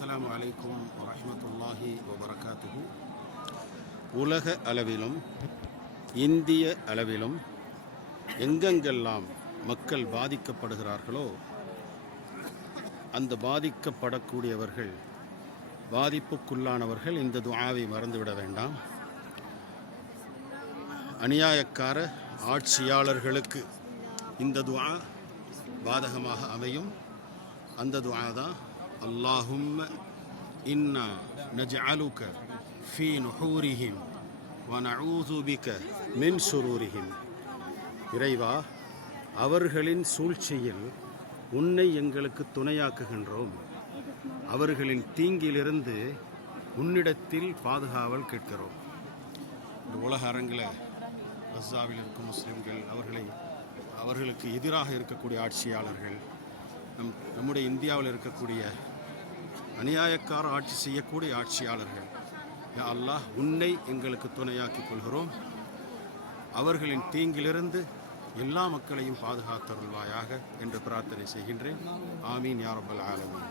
அஸ்ஸலாமு அலைக்கும் வரமத்துல்லாஹி வபரகாத்துஹு. உலக அளவிலும் இந்திய அளவிலும் எங்கெங்கெல்லாம் மக்கள் பாதிக்கப்படுகிறார்களோ அந்த பாதிக்கப்படக்கூடியவர்கள் பாதிப்புக்குள்ளானவர்கள் இந்த துஆவை மறந்துவிட வேண்டாம். அநியாயக்கார ஆட்சியாளர்களுக்கு இந்த துஆ பாதகமாக அமையும். அந்த துஆ தான் اللهم இன்னா نجعلك في نحورهم ونعوذ بك من மின் இறைவா அவர்களின் சூழ்ச்சியில் உன்னை எங்களுக்கு துணையாக்குகின்றோம். அவர்களின் தீங்கிலிருந்து உன்னிடத்தில் பாதுகாவல் கேட்கிறோம். இந்த உலக அரங்கில் கஸ்ஸாவில் இருக்கும் முஸ்லிம்கள் அவர்களை அவர்களுக்கு எதிராக இருக்கக்கூடிய ஆட்சியாளர்கள் நம் நம்முடைய இந்தியாவில் இருக்கக்கூடிய அநியாயக்கார ஆட்சி செய்யக்கூடிய ஆட்சியாளர்கள். யா அல்லாஹ் உன்னை எங்களுக்கு துணையாக்கிக் கொள்கிறோம். அவர்களின் தீங்கிலிருந்து எல்லா மக்களையும் பாதுகாத்தருள்வாயாக என்று பிரார்த்தனை செய்கின்றேன். ஆமீன் யாரபல் ஆலமீன்.